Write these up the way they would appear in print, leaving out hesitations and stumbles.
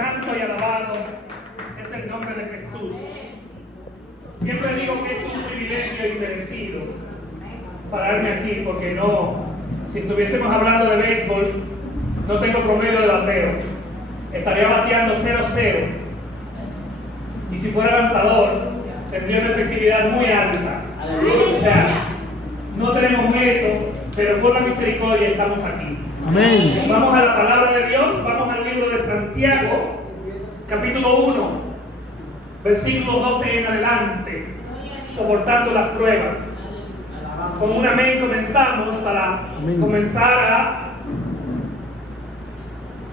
Santo y alabado es el nombre de Jesús. Siempre digo que es un privilegio inmerecido pararme aquí, porque si estuviésemos hablando de béisbol, no tengo promedio de bateo. Estaría bateando 0-0. Y si fuera lanzador, tendría una efectividad muy alta. O sea, no tenemos mérito, pero por la misericordia estamos aquí. Amén. Vamos a la palabra de Dios, vamos al libro de Santiago, capítulo 1, versículos 12 en adelante, soportando las pruebas. Con un amén comenzamos para comenzar a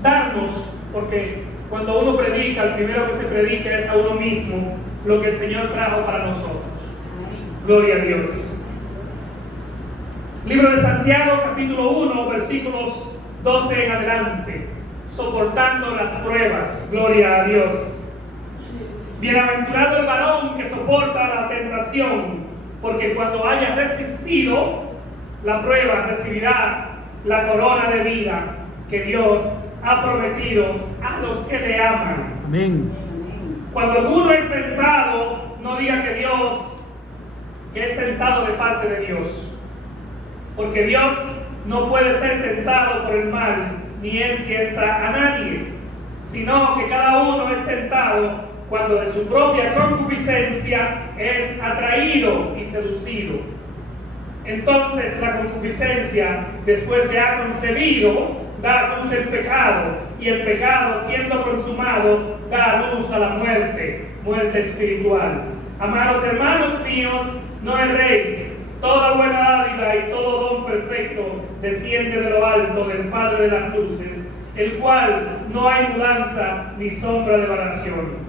darnos, porque cuando uno predica, el primero que se predica es a uno mismo, lo que el Señor trajo para nosotros. Gloria a Dios. Libro de Santiago, capítulo 1, versículos 12 en adelante, soportando las pruebas. Gloria a Dios. Bienaventurado el varón que soporta la tentación, porque cuando haya resistido la prueba recibirá la corona de vida que Dios ha prometido a los que le aman. Amén. Cuando alguno es tentado, no diga que es tentado de parte de Dios. Porque Dios no puede ser tentado por el mal, ni Él tienta a nadie, sino que cada uno es tentado cuando de su propia concupiscencia es atraído y seducido. Entonces la concupiscencia, después que ha concebido, da luz el pecado, y el pecado, siendo consumado, da luz a la muerte, muerte espiritual. Amados hermanos míos, no erréis. Toda buena dádiva y todo don perfecto desciende de lo alto del Padre de las luces, el cual no hay mudanza ni sombra de variación.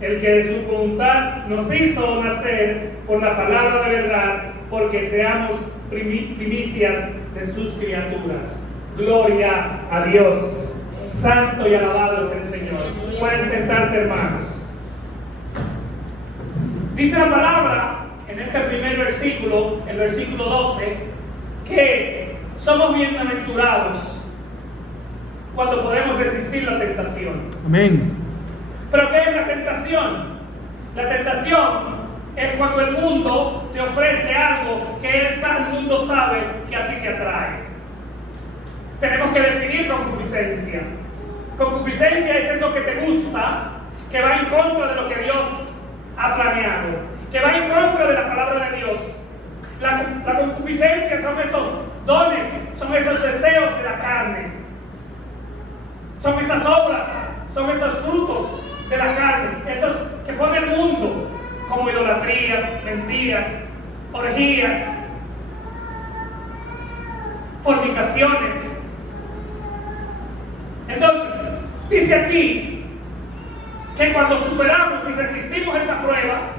El que de su voluntad nos hizo nacer por la palabra de verdad, porque seamos primicias de sus criaturas. Gloria a Dios. Santo y alabado es el Señor. Pueden sentarse, hermanos. Dice la palabra en este primer versículo, el versículo 12, que somos bienaventurados cuando podemos resistir la tentación. Amén. ¿Pero qué es la tentación? La tentación es cuando el mundo te ofrece algo que el mundo sabe que a ti te atrae. Tenemos que definir concupiscencia. Concupiscencia es eso que te gusta, que va en contra de lo que Dios ha planeado, que va en contra de la palabra de Dios. La concupiscencia son esos dones, son esos deseos de la carne, son esas obras, son esos frutos de la carne, esos que pone el mundo, como idolatrías, mentiras, orgías, fornicaciones. Entonces, dice aquí que cuando superamos y resistimos esa prueba,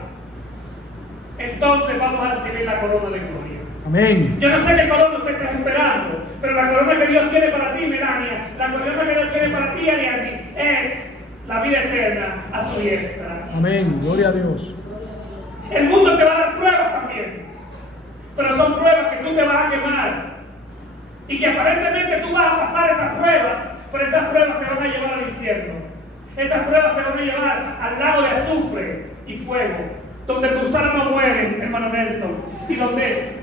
entonces vamos a recibir la corona de gloria. Amén. Yo no sé qué corona usted está esperando, pero la corona que Dios tiene para ti, Melania, la corona que Dios tiene para ti, Ariadne, es la vida eterna a su diestra. Amén. Gloria a Dios. El mundo te va a dar pruebas también, pero son pruebas que tú te vas a quemar y que aparentemente tú vas a pasar esas pruebas, pero esas pruebas te van a llevar al infierno. Esas pruebas te van a llevar al lago de azufre y fuego, donde el gusano no muere, hermano Nelson, y donde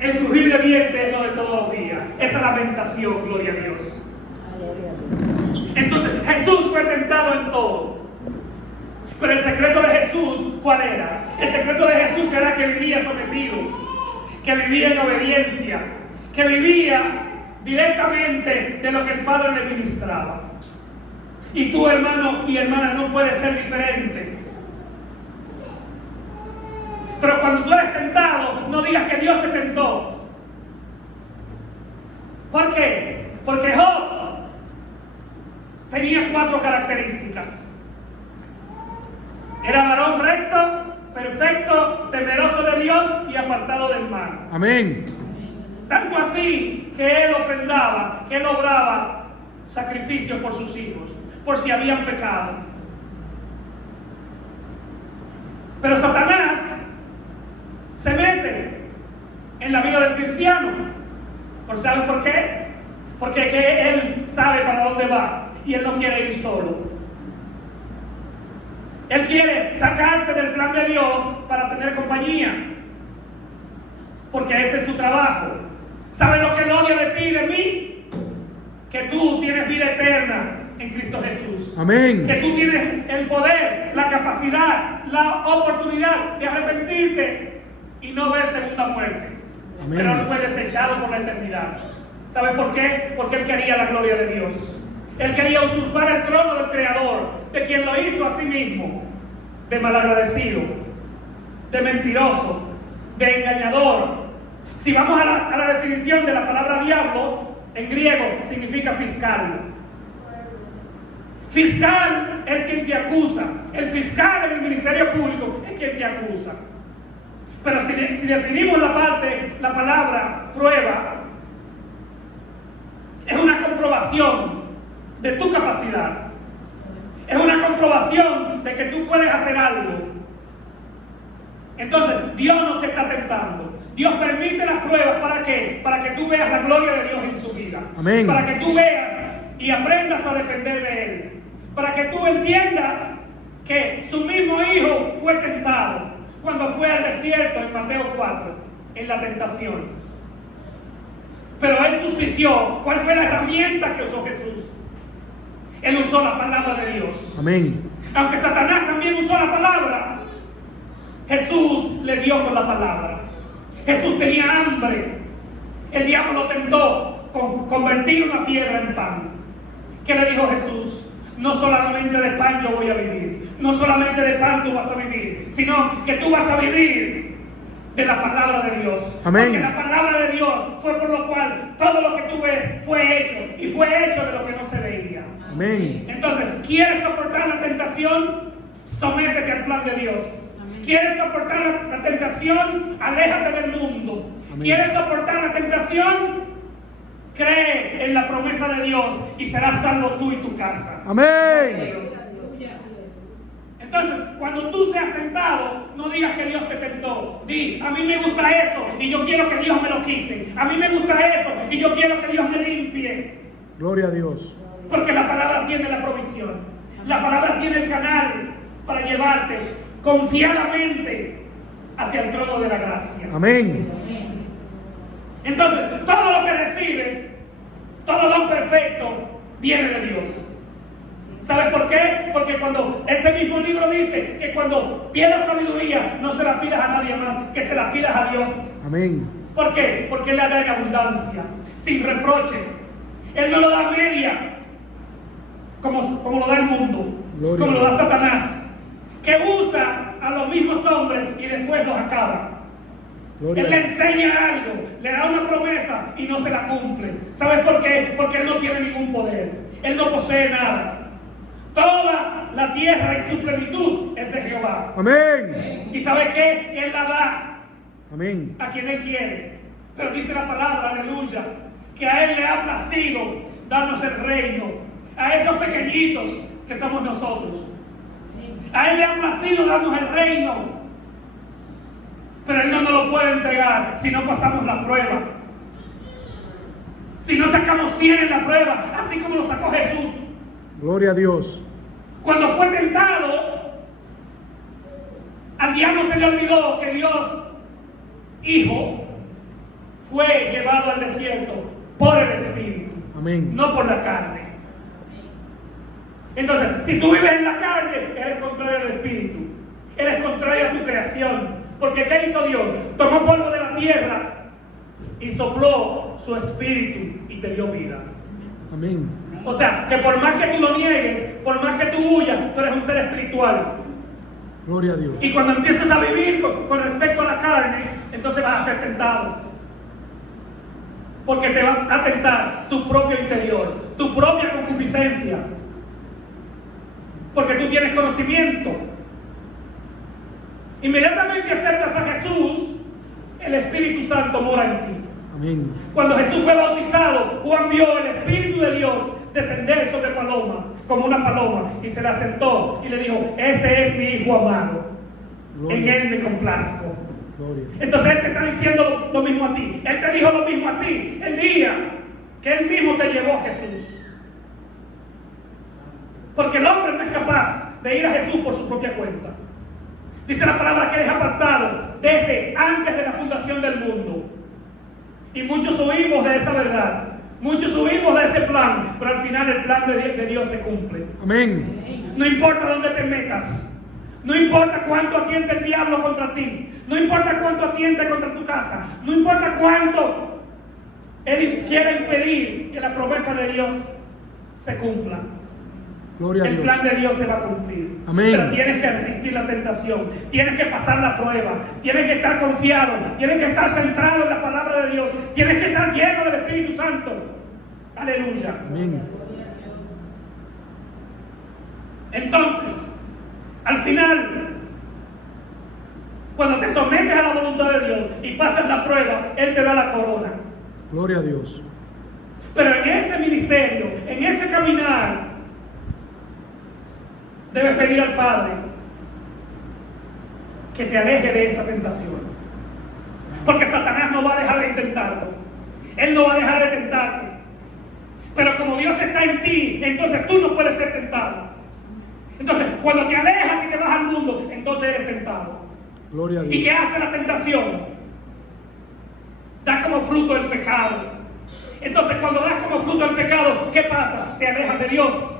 el crujir de dientes es lo de todos los días. Esa lamentación, gloria a Dios. Entonces, Jesús fue tentado en todo. Pero el secreto de Jesús, ¿cuál era? El secreto de Jesús era que vivía sometido, que vivía en obediencia, que vivía directamente de lo que el Padre le ministraba. Y tú, hermano y hermana, no puedes ser diferente. Pero cuando tú eres tentado, no digas que Dios te tentó. ¿Por qué? Porque Job tenía 4 características. Era varón recto, perfecto, temeroso de Dios y apartado del mal. Amén. Tanto así que él ofrendaba, que él obraba sacrificios por sus hijos, por si habían pecado. Pero Satanás se mete en la vida del cristiano. ¿Saben por qué? Porque él sabe para dónde va y él no quiere ir solo. Él quiere sacarte del plan de Dios para tener compañía, porque ese es su trabajo. ¿Sabes lo que Él odia de ti y de mí? Que tú tienes vida eterna en Cristo Jesús. Amén. Que tú tienes el poder, la capacidad, la oportunidad de arrepentirte y no ver segunda muerte. Amén. Pero Él fue desechado por la eternidad. ¿Sabes por qué? Porque Él quería la gloria de Dios. Él quería usurpar el trono del Creador, de quien lo hizo a sí mismo, de malagradecido, de mentiroso, de engañador. Si vamos a la definición de la palabra diablo, en griego significa fiscal. Fiscal es quien te acusa. El fiscal en el ministerio público es quien te acusa. Pero si definimos la palabra prueba, es una comprobación de tu capacidad. Es una comprobación de que tú puedes hacer algo. Entonces, Dios no te está tentando. Dios permite las pruebas, ¿para qué? Para que tú veas la gloria de Dios en su vida. Amén. Para que tú veas y aprendas a depender de Él. Para que tú entiendas que su mismo Hijo fue tentado cuando fue al desierto en Mateo 4, en la tentación. Pero Él subsistió. ¿Cuál fue la herramienta que usó Jesús? Él usó la palabra de Dios. Amén. Aunque Satanás también usó la palabra, Jesús le dio con la palabra. Jesús tenía hambre. El diablo lo tentó con convertir una piedra en pan. ¿Qué le dijo Jesús? No solamente de pan yo voy a vivir. No solamente de pan tú vas a vivir, sino que tú vas a vivir de la palabra de Dios. Amén. Porque la palabra de Dios fue por lo cual todo lo que tú ves fue hecho. Y fue hecho de lo que no se veía. Amén. Entonces, ¿quieres soportar la tentación? Sométete al plan de Dios. Amén. ¿Quieres soportar la tentación? Aléjate del mundo. Amén. ¿Quieres soportar la tentación? Cree en la promesa de Dios y serás salvo tú y tu casa. Amén. Entonces, cuando tú seas tentado, no digas que Dios te tentó. Di, a mí me gusta eso y yo quiero que Dios me lo quite. A mí me gusta eso y yo quiero que Dios me limpie. Gloria a Dios. Porque la palabra tiene la provisión. La palabra tiene el canal para llevarte confiadamente hacia el trono de la gracia. Amén. Entonces, todo lo que recibes, todo don perfecto, viene de Dios. ¿Sabes por qué? Porque cuando este mismo libro dice que cuando pidas sabiduría, no se la pidas a nadie más, que se la pidas a Dios. Amén. ¿Por qué? Porque Él la da en abundancia, sin reproche. Él no lo da media, como lo da el mundo, Gloria como a lo da Dios. Satanás, que usa a los mismos hombres y después los acaba. Gloria Él a le Dios. enseña algo, le da una promesa y no se la cumple. ¿Sabes por qué? Porque Él no tiene ningún poder. Él no posee nada. Toda la tierra y su plenitud es de Jehová. Amén. ¿Y sabes qué? Él la da Amén. a quien Él quiere. Pero dice la palabra, aleluya, que a Él le ha placido darnos el reino. A esos pequeñitos que somos nosotros. A Él le ha placido darnos el reino. Pero Él no nos lo puede entregar si no pasamos la prueba. Si no sacamos 100 en la prueba, así como lo sacó Jesús. Gloria a Dios. Cuando fue tentado, al diablo se le olvidó que Dios, Hijo, fue llevado al desierto por el Espíritu, Amén. no por la carne. Entonces, si tú vives en la carne, eres contrario al Espíritu, eres contrario a tu creación. Porque ¿qué hizo Dios? Tomó polvo de la tierra y sopló su Espíritu y te dio vida. Amén. O sea, que por más que tú lo niegues, por más que tú huyas, tú eres un ser espiritual. Gloria a Dios. Y cuando empieces a vivir con respecto a la carne, entonces vas a ser tentado. Porque te va a tentar tu propio interior, tu propia concupiscencia. Porque tú tienes conocimiento. Inmediatamente aceptas a Jesús, el Espíritu Santo mora en ti. Amén. Cuando Jesús fue bautizado, Juan vio el Espíritu de Dios descender sobre paloma, como una paloma, y se la sentó y le dijo, este es mi Hijo amado, Gloria. en Él me complazco. Gloria. Entonces Él te está diciendo lo mismo a ti. Él te dijo lo mismo a ti el día que Él mismo te llevó a Jesús. Porque el hombre no es capaz de ir a Jesús por su propia cuenta. Dice la palabra que Él es apartado desde antes de la fundación del mundo. Y muchos huimos de esa verdad. Muchos huimos de ese plan. Pero al final el plan de Dios se cumple. Amén. No importa dónde te metas. No importa cuánto atiende el diablo contra ti. No importa cuánto atiende contra tu casa. No importa cuánto él quiera impedir que la promesa de Dios se cumpla. Gloria a El Dios. plan de Dios se va a cumplir. Amén. Pero tienes que resistir la tentación. Tienes que pasar la prueba. Tienes que estar confiado. Tienes que estar centrado en la palabra de Dios. Tienes que estar lleno del Espíritu Santo. Aleluya. Amén. Entonces, al final, cuando te sometes a la voluntad de Dios y pasas la prueba, Él te da la corona. Gloria a Dios. Pero en ese ministerio, en ese caminar, debes pedir al Padre que te aleje de esa tentación. Porque Satanás no va a dejar de intentarlo. Él no va a dejar de tentarte. Pero como Dios está en ti, entonces tú no puedes ser tentado. Entonces, cuando te alejas y te vas al mundo, entonces eres tentado. Gloria a ¿Y Dios. qué hace la tentación? Da como fruto el pecado. Entonces, cuando das como fruto el pecado, ¿qué pasa? Te alejas de Dios.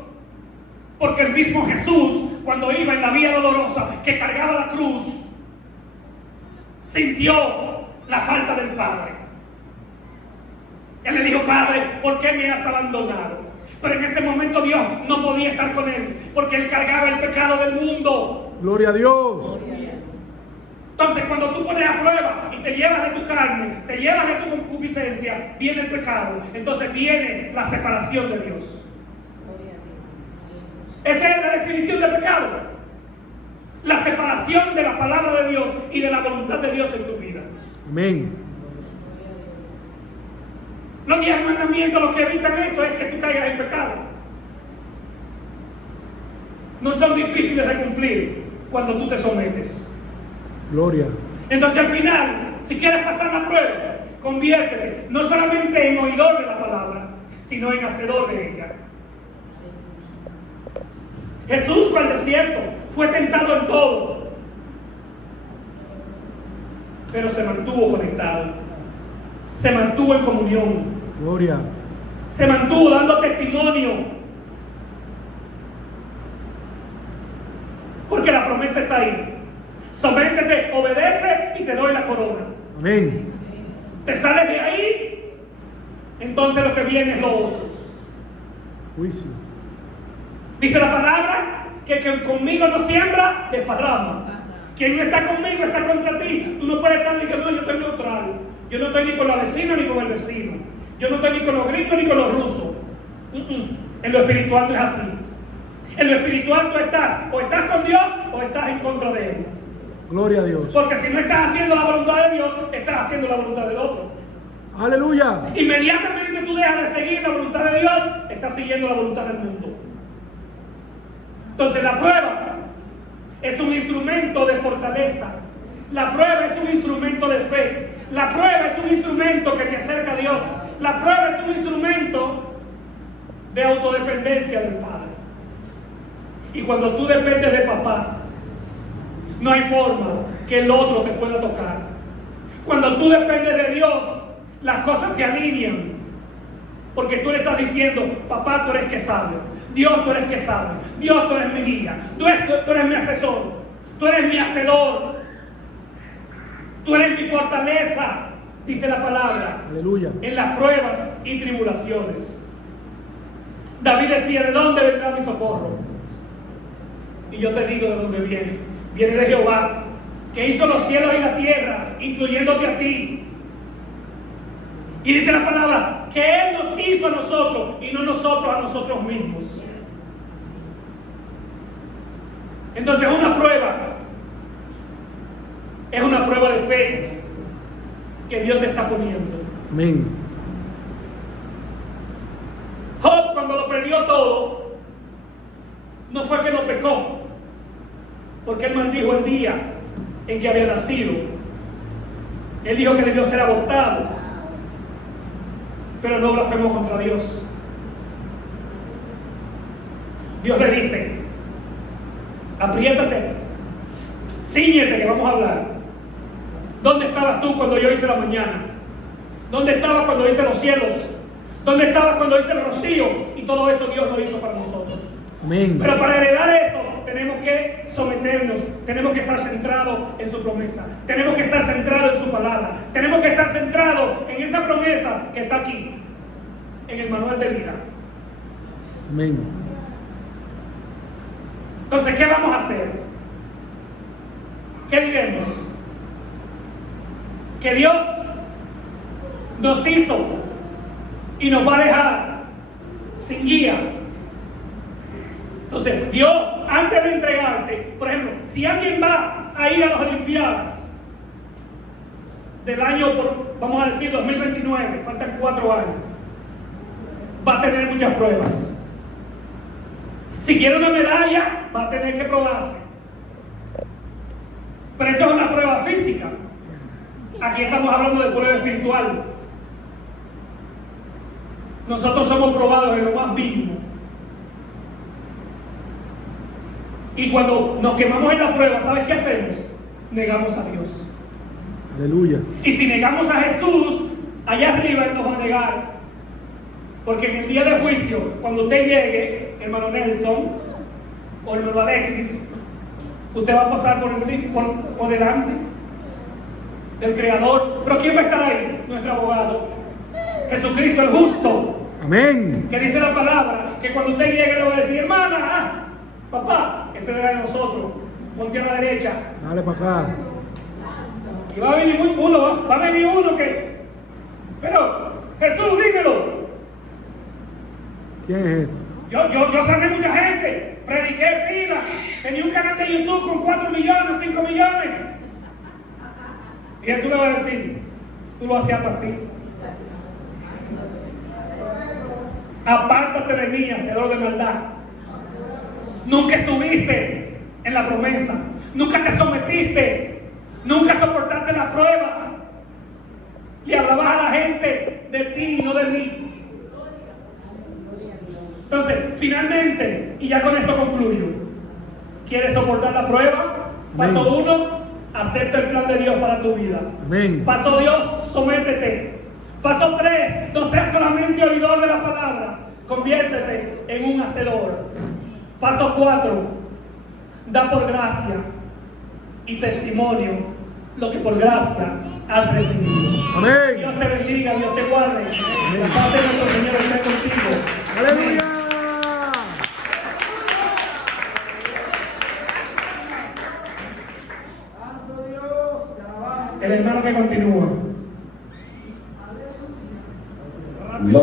Porque el mismo Jesús, cuando iba en la vía dolorosa, que cargaba la cruz, sintió la falta del Padre. Él le dijo: Padre, ¿por qué me has abandonado? Pero en ese momento Dios no podía estar con él, porque él cargaba el pecado del mundo. Gloria a Dios. Entonces, cuando tú pones a prueba y te llevas de tu carne, te llevas de tu concupiscencia, viene el pecado. Entonces viene la separación de Dios. Esa es la definición de pecado. La separación de la palabra de Dios y de la voluntad de Dios en tu vida. Amén. Los 10 mandamientos lo que evitan eso es que tú caigas en pecado. No son difíciles de cumplir cuando tú te sometes. Gloria. Entonces al final, si quieres pasar la prueba, conviértete no solamente en oidor de la palabra, sino en hacedor de ella. Jesús fue al desierto, fue tentado en todo, pero se mantuvo conectado, se mantuvo en comunión, Gloria. se mantuvo dando testimonio, porque la promesa está ahí. Sométete, obedece y te doy la corona. Amén. Te sales de ahí, entonces lo que viene es lo otro. Juicio. Dice la palabra que quien conmigo no siembra, desparrama. Quien no está conmigo está contra ti. Tú no puedes estar ni que no, yo estoy neutral. Yo no estoy ni con la vecina ni con el vecino. Yo no estoy ni con los gringos ni con los rusos. En lo espiritual no es así. En lo espiritual tú estás, o estás con Dios o estás en contra de Él. Gloria a Dios. Porque si no estás haciendo la voluntad de Dios, estás haciendo la voluntad del otro. Aleluya. Inmediatamente tú dejas de seguir la voluntad de Dios, estás siguiendo la voluntad del mundo. Entonces la prueba es un instrumento de fortaleza. La prueba es un instrumento de fe. La prueba es un instrumento que te acerca a Dios. La prueba es un instrumento de autodependencia del Padre. Y cuando tú dependes de papá, no hay forma que el otro te pueda tocar. Cuando tú dependes de Dios, las cosas se alinean. Porque tú le estás diciendo: papá, tú eres que sabe. Dios, tú eres que sabe. Dios, tú eres mi guía. Tú eres mi asesor. Tú eres mi hacedor. Tú eres mi fortaleza, dice la palabra. Aleluya. En las pruebas y tribulaciones. David decía: ¿de dónde vendrá mi socorro? Y yo te digo de dónde viene. Viene de Jehová, que hizo los cielos y la tierra, incluyéndote a ti. Y dice la palabra que Él nos hizo a nosotros y no nosotros a nosotros mismos. Entonces es una prueba de fe que Dios te está poniendo. Amén. Job, cuando lo perdió todo, no fue que no pecó, porque él maldijo el día en que había nacido. Él dijo que debió ser abortado, pero no blasfemó contra Dios. Dios le dice: Apriétate. Cíñete que vamos a hablar. ¿Dónde estabas tú cuando yo hice la mañana? ¿Dónde estabas cuando hice los cielos? ¿Dónde estabas cuando hice el rocío? Y todo eso Dios lo hizo para nosotros. Amén. Pero para heredar eso tenemos que someternos, tenemos que estar centrados en su promesa, tenemos que estar centrados en su palabra, tenemos que estar centrados en esa promesa que está aquí, en el manual de vida. Amén. Entonces, ¿qué vamos a hacer? ¿Qué diremos? Que Dios nos hizo y nos va a dejar sin guía. Entonces, Dios, antes de entregarte, por ejemplo, si alguien va a ir a las Olimpiadas del año, vamos a decir 2029, faltan 4 años, va a tener muchas pruebas. Si quiere una medalla, va a tener que probarse. Pero eso es una prueba física. Aquí estamos hablando de prueba espiritual. Nosotros somos probados en lo más mínimo. Y cuando nos quemamos en la prueba, ¿sabes qué hacemos? Negamos a Dios. Aleluya. Y si negamos a Jesús, allá arriba Él nos va a negar. Porque en el día de juicio, cuando usted llegue, hermano Nelson o hermano Alexis, usted va a pasar por delante del Creador. Pero ¿quién va a estar ahí? Nuestro abogado, Jesucristo el justo. Amén. Que dice la palabra, que cuando usted llegue le va a decir, hermana, papá, ese era de nosotros, ponte a la derecha. Dale para acá. Y va a venir uno que, pero Jesús, dímelo. ¿Quién es este? Yo sané mucha gente, prediqué pila, tenía un canal de YouTube con 4 millones, 5 millones. Y Jesús le va a decir, tú lo hacías para ti. Apártate de mí, hacedor de maldad. Nunca estuviste en la promesa, nunca te sometiste, nunca soportaste la prueba. Le hablabas a la gente de ti y no de mí. Entonces, finalmente, y ya con esto concluyo, ¿quieres soportar la prueba? Paso 1, acepta el plan de Dios para tu vida. Amén. Paso 2, sométete. Paso 3, no seas solamente oidor de la palabra, conviértete en un hacedor. Paso 4, da por gracia y testimonio lo que por gracia has recibido. Amén. Dios te bendiga, Dios te guarde. La paz de nuestro Señor esté contigo. Aleluya. El hermano que continúa. Gloria.